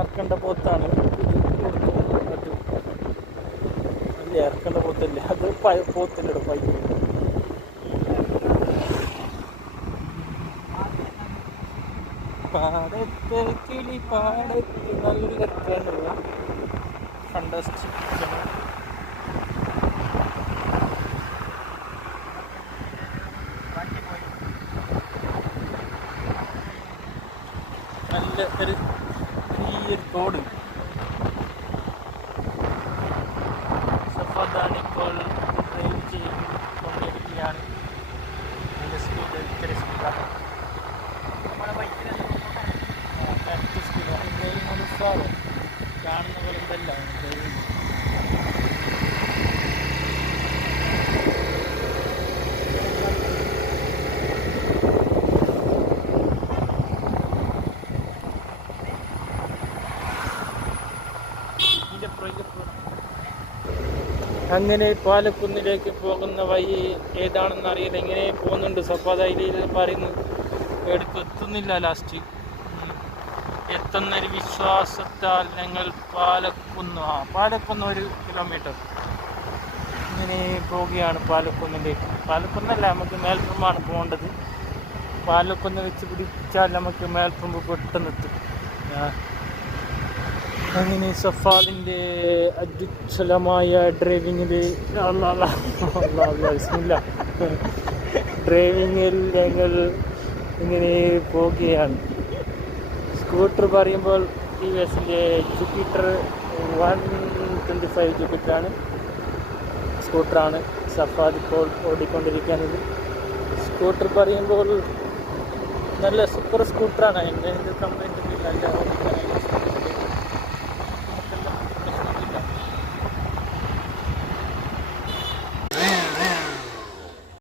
അറക്കണ്ട പോത്താണ്. അല്ല ഇറക്കേണ്ട പോത്തല്ലേ, അത് പോത്തിൻ്റെ പൈപ്പ്. പാടത്തെ കിളി പാടത്ത് നല്ല കിണറുക. ഫണ്ടാസ്റ്റിക്. നല്ല ഒരു ചെറിയൊരു തോട്. സഫാദാണിപ്പോൾ ഡ്രൈവ് ചെയ്തുകൊണ്ടിരിക്കുകയാണ്. അതിൻ്റെ സ്പീഡ് ഇത്തിരി സ്പീഡാണ്. സ്വാദം കാണുന്ന പോലെ എന്തല്ല അങ്ങനെ പാലക്കുന്നിലേക്ക് പോകുന്ന വഴി ഏതാണെന്ന് അറിയില്ല. ഇങ്ങനെ പോകുന്നുണ്ട്. സഫാദയിൽ പറയുന്നത് എവിടേക്ക് എത്തുന്നില്ല. ലാസ്റ്റ് എത്തുന്നൊരു വിശ്വാസത്താൽ ഞങ്ങൾ പാലക്കുന്ന് 1 കിലോമീറ്റർ ഇങ്ങനെ പോവുകയാണ് പാലക്കുന്നിലേക്ക്. പാലക്കുന്നല്ല, നമുക്ക് മേൽപ്പുറമാണ് പോകേണ്ടത്. പാലക്കുന്ന് വെച്ച് പിടിച്ചാൽ നമുക്ക് മേൽപ്പുറം പെട്ടെന്ന് എത്തും. അങ്ങനെ സഫാദിൻ്റെ അത്യുജ്വലമായ ഡ്രൈവിങ്ങിൽ ഡ്രൈവിങ്ങിൽ ഞങ്ങൾ ഇങ്ങനെ പോവുകയാണ്. സ്കൂട്ടർ പറയുമ്പോൾ ടി വി എസിൻ്റെ ജുപ്പിറ്റർ 125 ജുപ്പിറ്ററാണ് സ്കൂട്ടറാണ് സഫാദ് ഇപ്പോൾ ഓടിക്കൊണ്ടിരിക്കുന്നത്. സ്കൂട്ടർ പറയുമ്പോൾ നല്ല സൂപ്പർ സ്കൂട്ടറാണ്. എൻ്റെ കംപ്ലൈൻറ്റ് നല്ല ഓടിക്കാനായിട്ട്